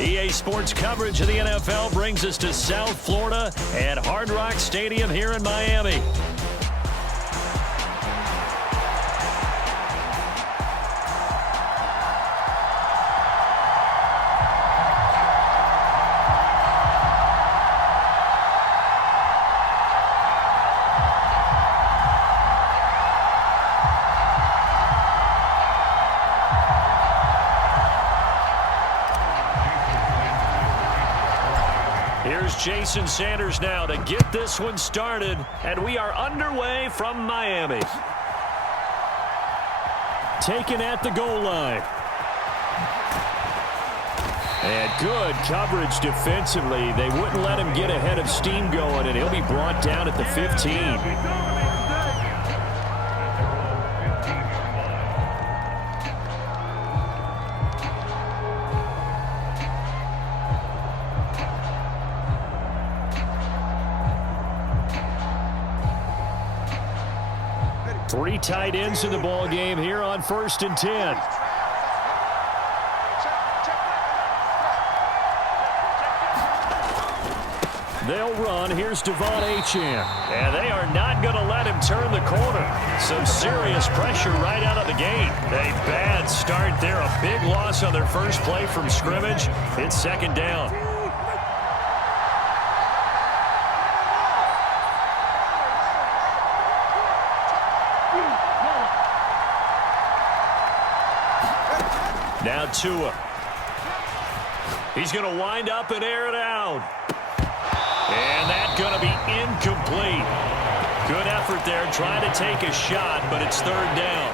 EA Sports coverage of the NFL brings us to South Florida at Hard Rock Stadium here in Miami. Here's Jason Sanders now to get this one started, and we are underway from Miami. Taken at the goal line. And good coverage defensively. They wouldn't let him get ahead of steam going, and he'll be brought down at the 15. 3 tight ends in the ball game here on 1st and 10. They'll run. Here's Devon Achane. And they are not going to let him turn the corner. Some serious pressure right out of the gate. A bad start there. A big loss on their first play from scrimmage. It's 2nd down. Now Tua. He's going to wind up and air it out. And that's going to be incomplete. Good effort there trying to take a shot, but it's 3rd down.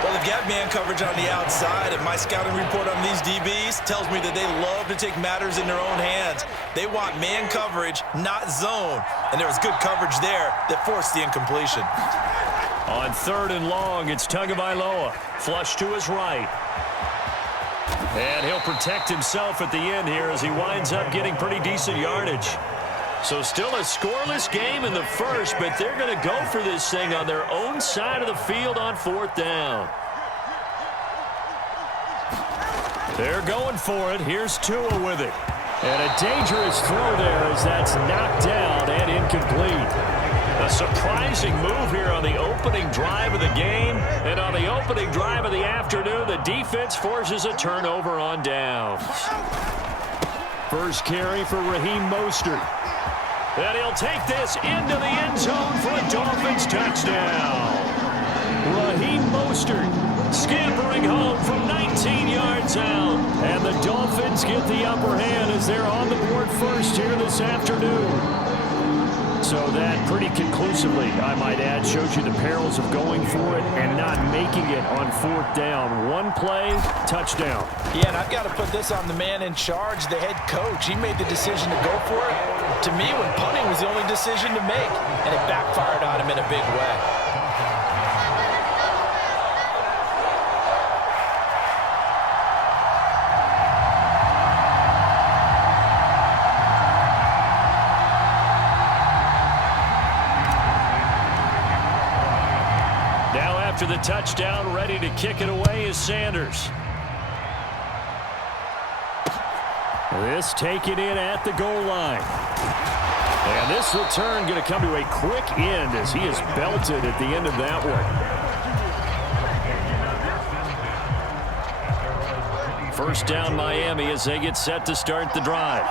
Well, they've got man coverage on the outside, and my scouting report on these DBs tells me that they love to take matters in their own hands. They want man coverage, not zone. And there was good coverage there that forced the incompletion. On 3rd and long, it's Tagovailoa. Flush to his right. And he'll protect himself at the end here as he winds up getting pretty decent yardage. So still a scoreless game in the first, but they're going to go for this thing on their own side of the field on 4th down. They're going for it. Here's Tua with it. And a dangerous throw there as that's knocked down and incomplete. A surprising move here on the opening drive of the game. And on the opening drive of the afternoon, the defense forces a turnover on downs. First carry for Raheem Mostert. And he'll take this into the end zone for a Dolphins touchdown. Raheem Mostert scampering home from 19 yards out. And the Dolphins get the upper hand as they're on the board first here this afternoon. So that pretty conclusively, I might add, shows you the perils of going for it and not making it on 4th down. One play, touchdown. Yeah, and I've got to put this on the man in charge, the head coach. He made the decision to go for it. To me, when punting was the only decision to make, and it backfired on him in a big way. After the touchdown, ready to kick it away is Sanders. This taken in at the goal line. And this return going to come to a quick end as he is belted at the end of that one. 1st down Miami as they get set to start the drive.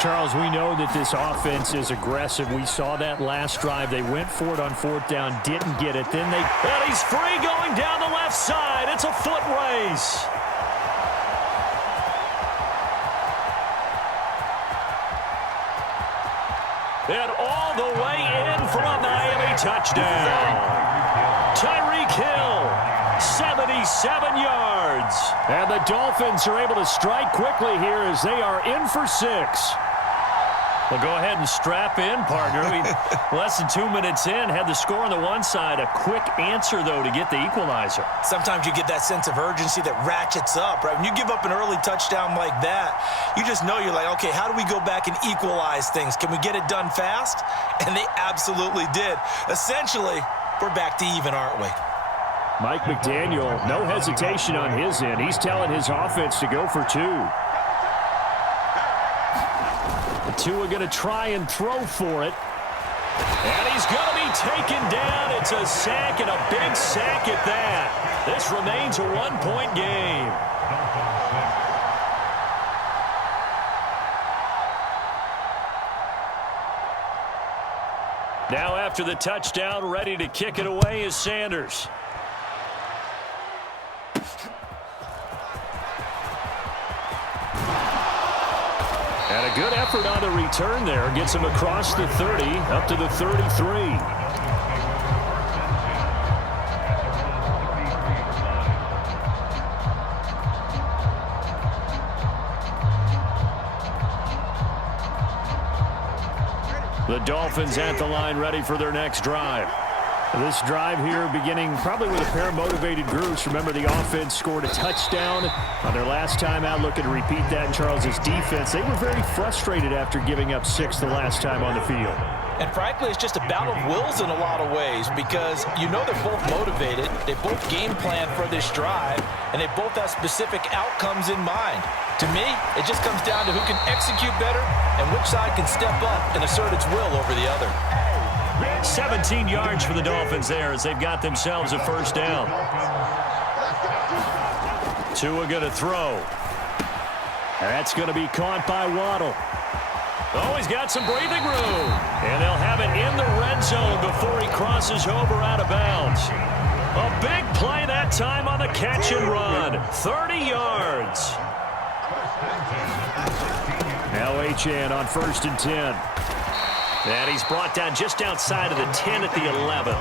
Charles, we know that this offense is aggressive. We saw that last drive. They went for it on 4th down, didn't get it. Then and he's free going down the left side. It's a foot race. And all the way in for a Miami touchdown. Tyreek Hill, 77 yards. And the Dolphins are able to strike quickly here as they are in for 6. Well, go ahead and strap in, partner. Less than 2 minutes in, had the score on the one side. A quick answer, though, to get the equalizer. Sometimes you get that sense of urgency that ratchets up, right? When you give up an early touchdown like that, you just know you're like, okay, how do we go back and equalize things? Can we get it done fast? And they absolutely did. Essentially, we're back to even, aren't we? Mike McDaniel, no hesitation on his end. He's telling his offense to go for 2. The two are going to try and throw for it. And he's going to be taken down. It's a sack, and a big sack at that. This remains a one-point game. Now after the touchdown, ready to kick it away is Sanders. And a good effort on the return there. Gets him across the 30, up to the 33. The Dolphins at the line, ready for their next drive. This drive here beginning probably with a pair of motivated groups. Remember, the offense scored a touchdown on their last time out. Looking to repeat that in Charles' defense. They were very frustrated after giving up 6 the last time on the field. And frankly, it's just a battle of wills in a lot of ways because you know they're both motivated. They both game plan for this drive, and they both have specific outcomes in mind. To me, it just comes down to who can execute better and which side can step up and assert its will over the other. 17 yards for the Dolphins there as they've got themselves a first down. Tua going to throw. That's going to be caught by Waddle. Oh, he's got some breathing room. And they'll have it in the red zone before he crosses over out of bounds. A big play that time on the catch and run. 30 yards. Now Achane on 1st and 10. And he's brought down just outside of the 10 at the 11.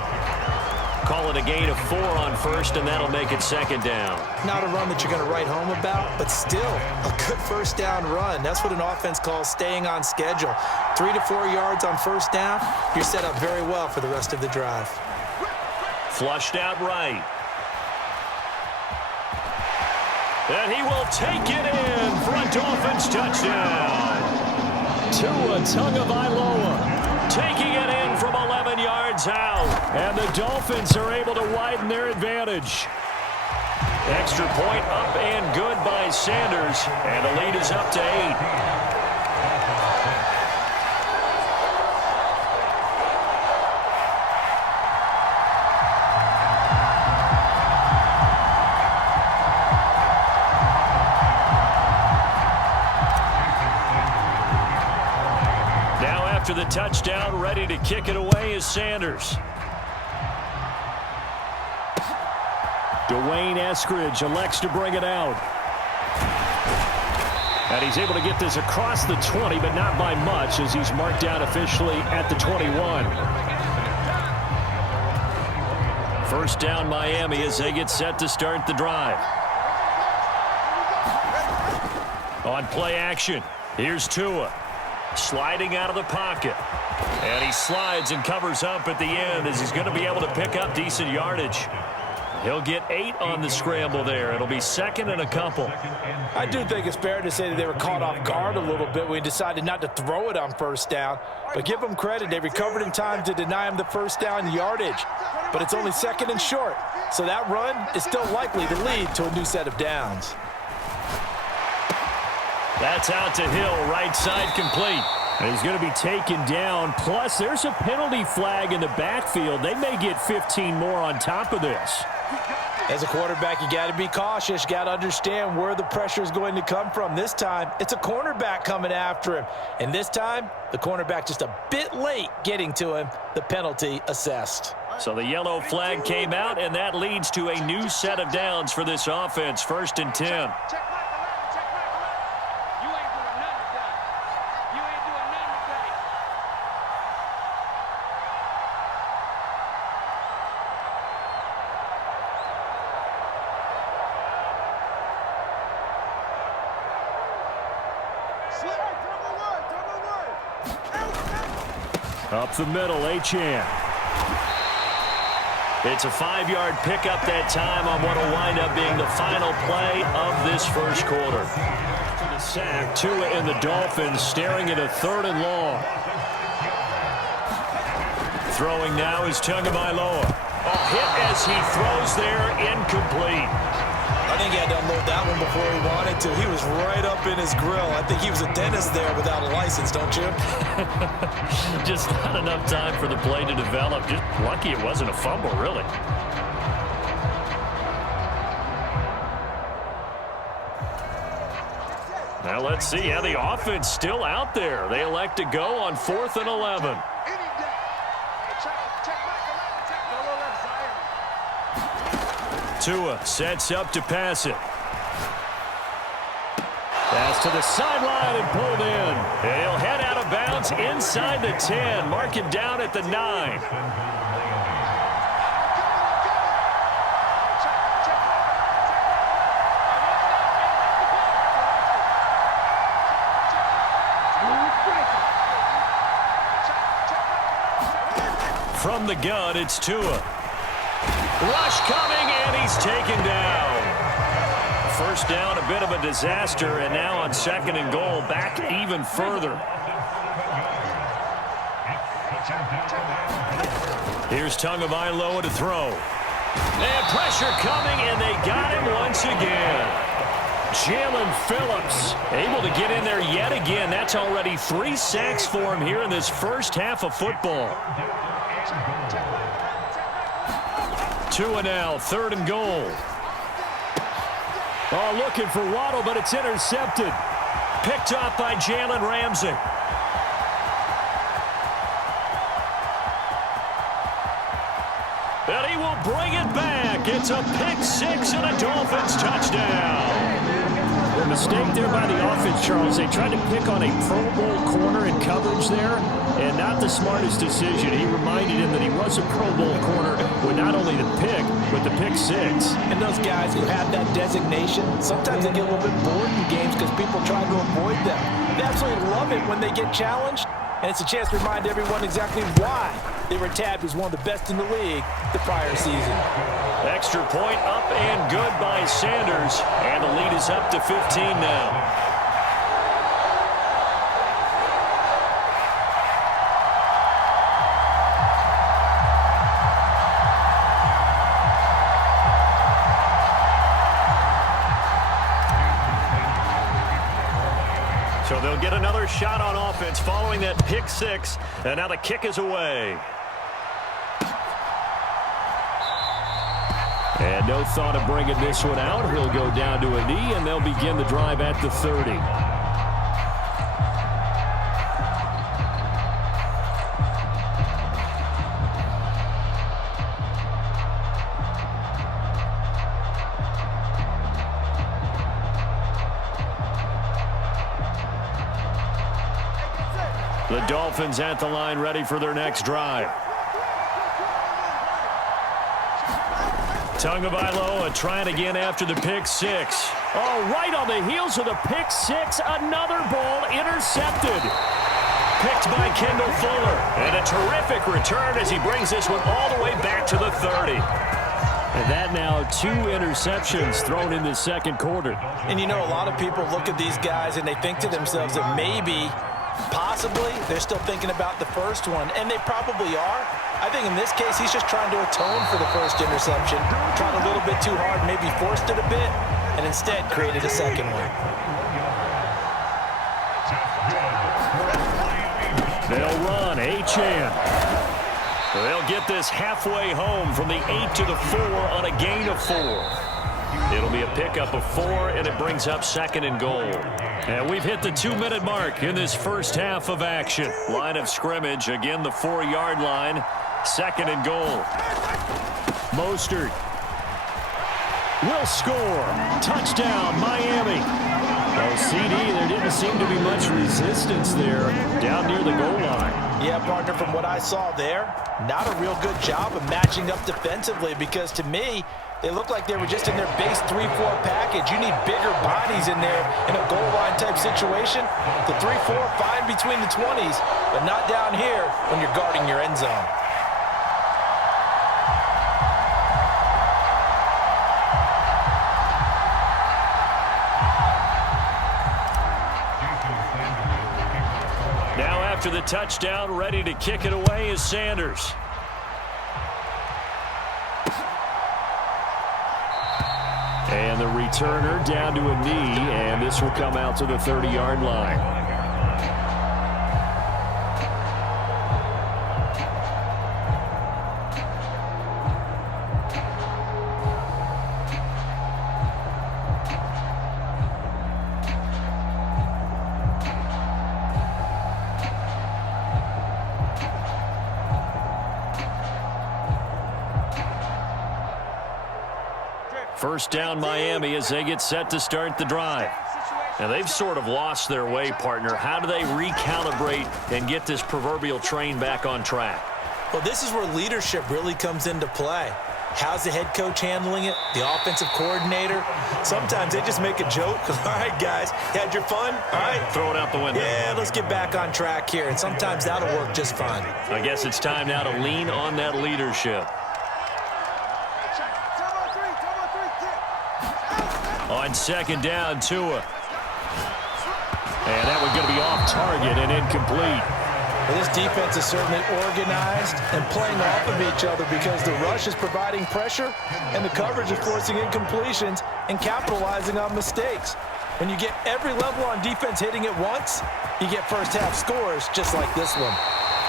Call it a gain of 4 on first, and that'll make it second down. Not a run that you're going to write home about, but still a good first down run. That's what an offense calls staying on schedule. 3 to 4 yards on first down, you're set up very well for the rest of the drive. Flushed out right. And he will take it in for a Dolphins touchdown. Tua Tagovailoa taking it in from 11 yards out. And the Dolphins are able to widen their advantage. Extra point up and good by Sanders. And the lead is up to 8. After the touchdown, ready to kick it away is Sanders. Dwayne Eskridge elects to bring it out. And he's able to get this across the 20, but not by much as he's marked down officially at the 21. First down Miami as they get set to start the drive. On play action, here's Tua. Sliding out of the pocket. And he slides and covers up at the end as he's going to be able to pick up decent yardage. He'll get 8 on the scramble there. It'll be second and a couple. I do think it's fair to say that they were caught off guard a little bit when he decided not to throw it on first down. But give them credit. They recovered in time to deny him the first down yardage. But it's only second and short. So that run is still likely to lead to a new set of downs. That's out to Hill, right side complete. And he's going to be taken down. Plus, there's a penalty flag in the backfield. They may get 15 more on top of this. As a quarterback, you got to be cautious. You got to understand where the pressure is going to come from. This time, it's a cornerback coming after him. And this time, the cornerback just a bit late getting to him. The penalty assessed. So the yellow flag came out, and that leads to a new set of downs for this offense. 1st and 10. Up the middle, Achane. It's a 5-yard pickup that time on what will wind up being the final play of this first quarter. After the sack, Tua and the Dolphins staring at a 3rd and long. Throwing now is Tagovailoa. A hit as he throws there, incomplete. I think he had to unload that one before he wanted to. He was right up in his grill. I think he was a dentist there without a license, don't you? Just not enough time for the play to develop. Just lucky it wasn't a fumble, really. Now let's see how the offense still out there. They elect to go on 4th and 11. Tua sets up to pass it. Pass to the sideline and pulled in. And he'll head out of bounds inside the 10. Mark him down at the 9. From the gun, it's Tua. Rush coming, and he's taken down. First down, a bit of a disaster, and now on 2nd and goal, back even further. Here's Tagovailoa to throw. And pressure coming, and they got him once again. Jalen Phillips able to get in there yet again. That's already 3 sacks for him here in this first half of football. Tua now, 3rd and goal. Oh, looking for Waddle, but it's intercepted. Picked off by Jalen Ramsey. And he will bring it back. It's a pick-6 and a Dolphins touchdown. The mistake there by the offense, Charles. They tried to pick on a Pro Bowl corner in coverage there, and not the smartest decision. He reminded him that he was a Pro Bowl corner with not only the pick, but the pick-6. And those guys who have that designation, sometimes they get a little bit bored in games because people try to avoid them. They absolutely love it when they get challenged, and it's a chance to remind everyone exactly why they were tabbed as one of the best in the league the prior season. Extra point up and good by Sanders, and the lead is up to 15 now. So they'll get another shot on offense following that pick-6, and now the kick is away. And no thought of bringing this one out. He'll go down to a knee, and they'll begin the drive at the 30. The Dolphins at the line, ready for their next drive. Tagovailoa trying again after the pick-6. Oh, right on the heels of the pick-6, another ball intercepted. Picked by Kendall Fuller. And a terrific return as he brings this one all the way back to the 30. And that now 2 interceptions thrown in the second quarter. And you know, a lot of people look at these guys and they think to themselves that maybe, possibly, they're still thinking about the first one, and they probably are. I think in this case, he's just trying to atone for the first interception. Tried a little bit too hard, maybe forced it a bit, and instead created a second one. They'll run, Achane. They'll get this halfway home from the 8 to the 4 on a gain of 4. It'll be a pickup of 4, and it brings up 2nd and goal. And we've hit the 2-minute mark in this first half of action. Line of scrimmage, again the 4-yard line. 2nd and goal. Mostert will score. Touchdown, Miami. Oh, CD, there didn't seem to be much resistance there down near the goal line. Yeah, partner, from what I saw there, not a real good job of matching up defensively, because to me, they look like they were just in their base 3-4 package. You need bigger bodies in there in a goal line type situation. The 3-4, fine between the 20s, but not down here when you're guarding your end zone. Now after the touchdown, ready to kick it away is Sanders. And the returner down to a knee, and this will come out to the 30-yard line. First down Miami as they get set to start the drive. Now they've sort of lost their way, partner. How do they recalibrate and get this proverbial train back on track? Well, this is where leadership really comes into play. How's the head coach handling it? The offensive coordinator? Sometimes they just make a joke. All right, guys, you had your fun? All right. Throw it out the window. Yeah, let's get back on track here. And sometimes that'll work just fine. I guess it's time now to lean on that leadership. On second down, Tua. And that one's going to be off target and incomplete. Well, this defense is certainly organized and playing off of each other because the rush is providing pressure and the coverage is forcing incompletions and capitalizing on mistakes. When you get every level on defense hitting at once, you get first-half scores just like this one.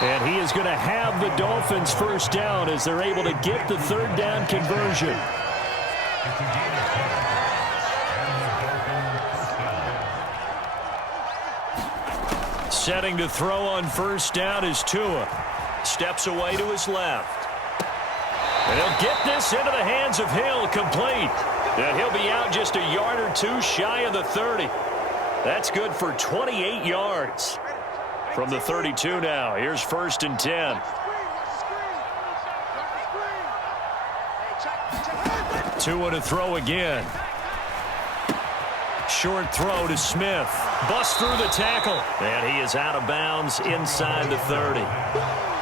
And he is going to have the Dolphins first down as they're able to get the third down conversion. Setting to throw on first down is Tua. Steps away to his left. And he'll get this into the hands of Hill, complete. And he'll be out just a yard or two shy of the 30. That's good for 28 yards. From the 32 now, here's first and 10. Tua to throw again. Short throw to Smith. Bust through the tackle. And he is out of bounds inside the 30.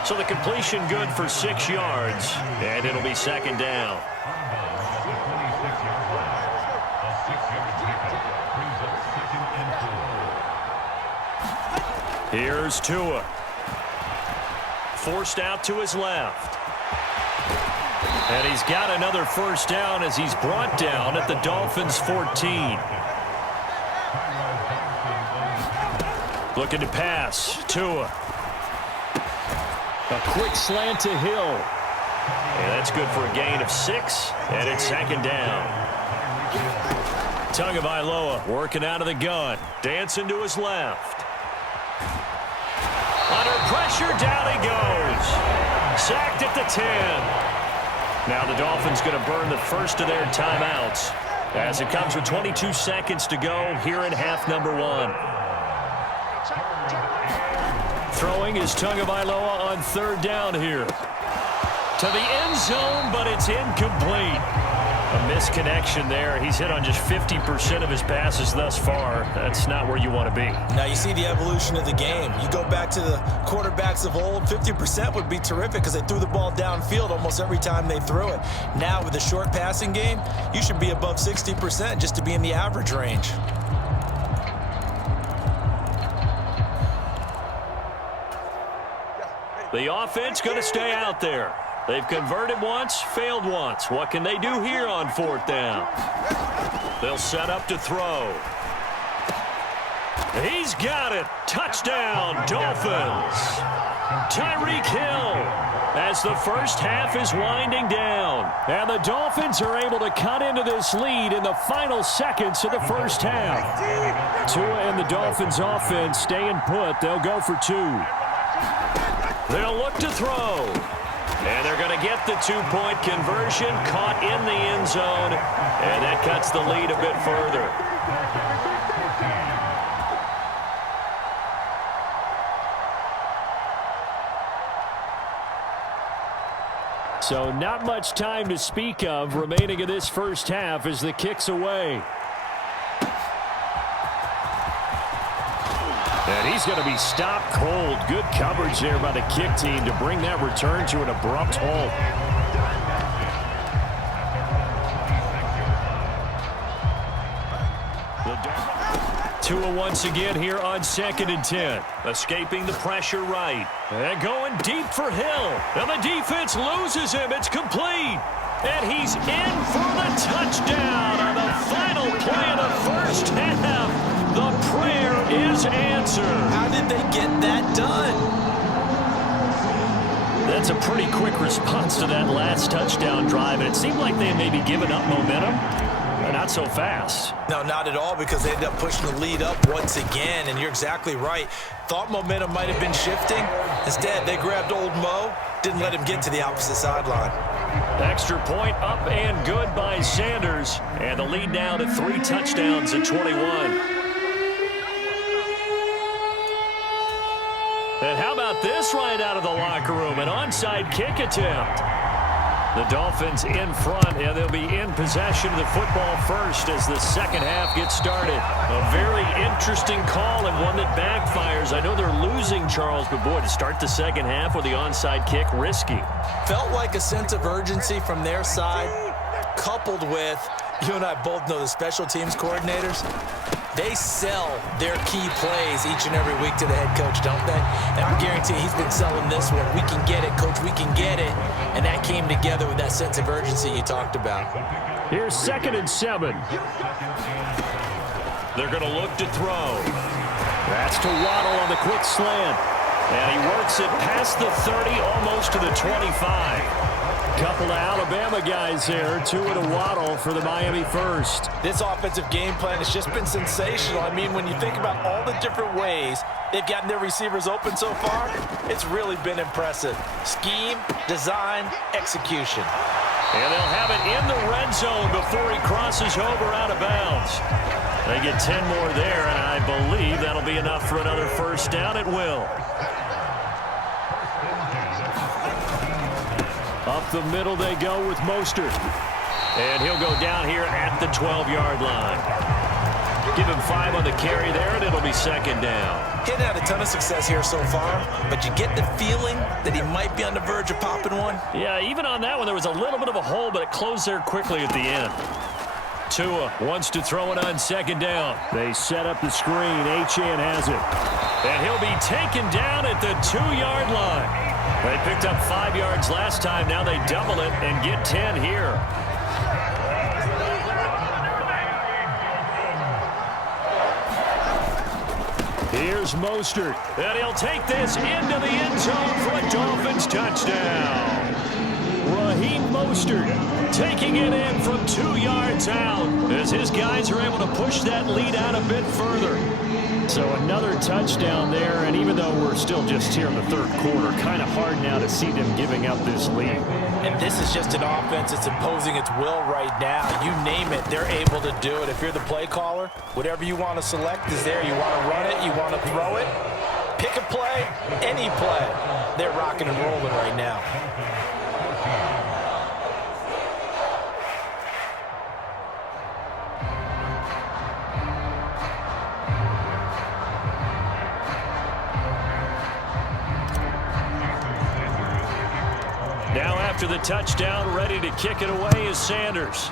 So the completion good for 6 yards. And it'll be second down. Here's Tua. Forced out to his left. And he's got another first down as he's brought down at the Dolphins' 14. Looking to pass. Tua. A quick slant to Hill. And that's good for a gain of 6. And it's second down. Tagovailoa working out of the gun. Dancing to his left. Under pressure, down he goes. Sacked at the 10. Now the Dolphins going to burn the first of their timeouts as it comes with 22 seconds to go here in half number 1. Throwing is Tagovailoa on third down here. To the end zone, but it's incomplete. A misconnection there. He's hit on just 50% of his passes thus far. That's not where you want to be. Now you see the evolution of the game. You go back to the quarterbacks of old, 50% would be terrific because they threw the ball downfield almost every time they threw it. Now with the short passing game, you should be above 60% just to be in the average range. The offense going to stay out there. They've converted once, failed once. What can they do here on fourth down? They'll set up to throw. He's got it. Touchdown, Dolphins. Tyreek Hill as the first half is winding down. And the Dolphins are able to cut into this lead in the final seconds of the first half. Tua and the Dolphins offense staying put. They'll go for 2. They'll look to throw. And they're going to get the 2-point conversion, caught in the end zone. And that cuts the lead a bit further. So not much time to speak of remaining in this first half as the kick's away. And he's going to be stopped cold. Good coverage there by the kick team to bring that return to an abrupt halt. Tua once again here on second and 10. Escaping the pressure right. And going deep for Hill. And the defense loses him. It's complete. And he's in for the touchdown on the final play of the first half. The prayer is answered. How did they get that done? That's a pretty quick response to that last touchdown drive. And it seemed like they had maybe given up momentum. Not so fast. No, not at all, because they ended up pushing the lead up once again, and you're exactly right. Thought momentum might have been shifting. Instead, they grabbed old Mo, didn't let him get to the opposite sideline. Extra point up and good by Sanders, and the lead now to 3 touchdowns at 21. And how about this right out of the locker room? An onside kick attempt. The Dolphins in front, and they'll be in possession of the football first as the second half gets started. A very interesting call and one that backfires. I know they're losing, Charles, but boy, to start the second half with the onside kick, risky. Felt like a sense of urgency from their side, coupled with, you and I both know the special teams coordinators. They sell their key plays each and every week to the head coach, don't they? And I guarantee he's been selling this one. We can get it, coach, we can get it. And that came together with that sense of urgency you talked about. Here's 2nd and 7. They're going to look to throw. That's to Waddle on the quick slant. And he works it past the 30, almost to the 25. Couple of Alabama guys there, 2 and a Waddle for the Miami first. This offensive game plan has just been sensational. I mean, when you think about all the different ways they've gotten their receivers open so far, it's really been impressive. Scheme, design, execution. And they'll have it in the red zone before he crosses over out of bounds. They get 10 more there, and I believe that'll be enough for another first down. It will. Up the middle they go with Mostert. And he'll go down here at the 12-yard line. Give him 5 on the carry there, and it'll be second down. He hadn't had a ton of success here so far, but you get the feeling that he might be on the verge of popping one. Yeah, even on that one, there was a little bit of a hole, but it closed there quickly at the end. Tua wants to throw it on second down. They set up the screen. Achane has it. And he'll be taken down at the 2-yard line. They picked up 5 yards last time. Now they double it and get 10 here. Here's Mostert. And he'll take this into the end zone for a Dolphins touchdown. Raheem Mostert taking it in from 2 yards out as his guys are able to push that lead out a bit further. So another touchdown there, and even though we're still just here in the 3rd quarter, kind of hard now to see them giving up this lead. And this is just an offense that's imposing its will right now. You name it, they're able to do it. If you're the play caller, whatever you want to select is there. You want to run it, you want to throw it, pick a play, any play. They're rocking and rolling right now. Now after the touchdown, ready to kick it away is Sanders.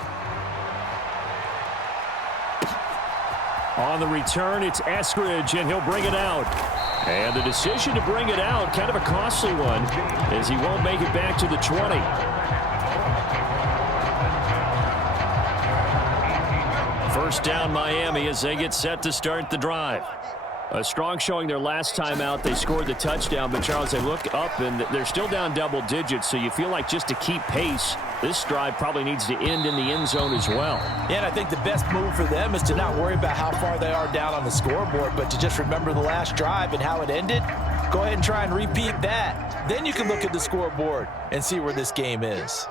On the return, it's Eskridge, and he'll bring it out. And the decision to bring it out, kind of a costly one, as he won't make it back to the 20. First down Miami as they get set to start the drive. A strong showing their last time out. They scored the touchdown, but Charles, they look up and they're still down double digits, so you feel like just to keep pace, this drive probably needs to end in the end zone as well. Yeah, and I think the best move for them is to not worry about how far they are down on the scoreboard, but to just remember the last drive and how it ended. Go ahead and try and repeat that. Then you can look at the scoreboard and see where this game is.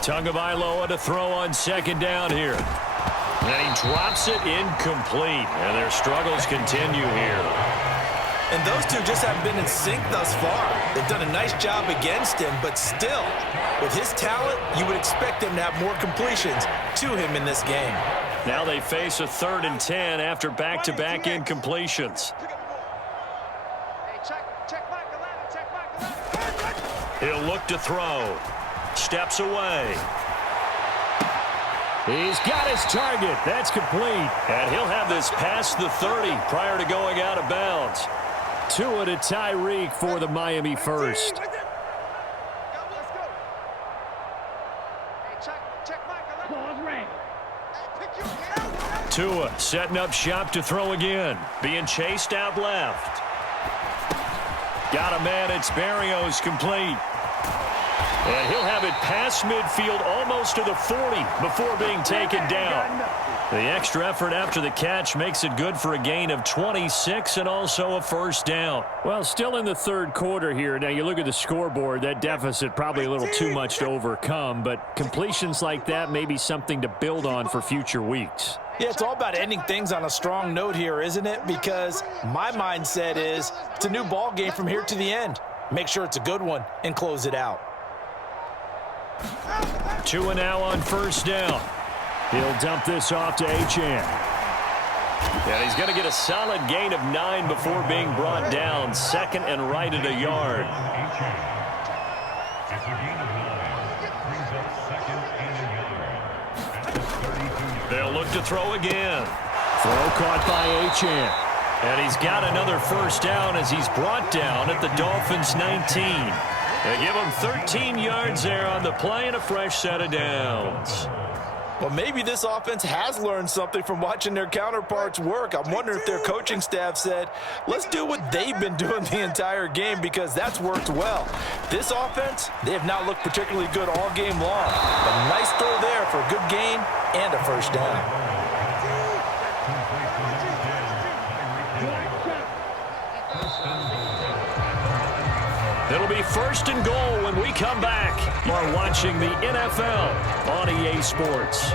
Tagovailoa to throw on second down here. And he drops it incomplete. And their struggles continue here. And those two just haven't been in sync thus far. They've done a nice job against him, but still, with his talent, you would expect them to have more completions to him in this game. Now they face a 3rd and 10 after back-to-back incompletions. He'll look to throw. Steps away. He's got his target. That's complete. And he'll have this past the 30 prior to going out of bounds. Tua to Tyreek for the Miami first. Tua setting up shop to throw again. Being chased out left. Got a man. It's Berrios complete. And he'll have it past midfield almost to the 40 before being taken down. The extra effort after the catch makes it good for a gain of 26 and also a first down. Well, still in the third quarter here. Now, you look at the scoreboard, that deficit probably a little too much to overcome, but completions like that may be something to build on for future weeks. Yeah, it's all about ending things on a strong note here, isn't it? Because my mindset is it's a new ball game from here to the end. Make sure it's a good one and close it out. Tua now on first down. He'll dump this off to Achane. And he's going to get a solid gain of 9 before being brought down. Second and right at a yard. They'll look to throw again. Throw caught by Achane. And he's got another first down as he's brought down at the Dolphins' 19. They give him 13 yards there on the play and a fresh set of downs. Well, maybe this offense has learned something from watching their counterparts work. I'm wondering if their coaching staff said, let's do what they've been doing the entire game because that's worked well. This offense, they have not looked particularly good all game long. A nice throw there for a good gain and a first down. It'll be first and goal when we come back. We're watching the NFL on EA Sports.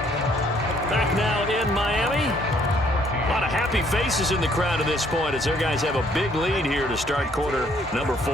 Back now in Miami. A lot of happy faces in the crowd at this point as their guys have a big lead here to start quarter number 4.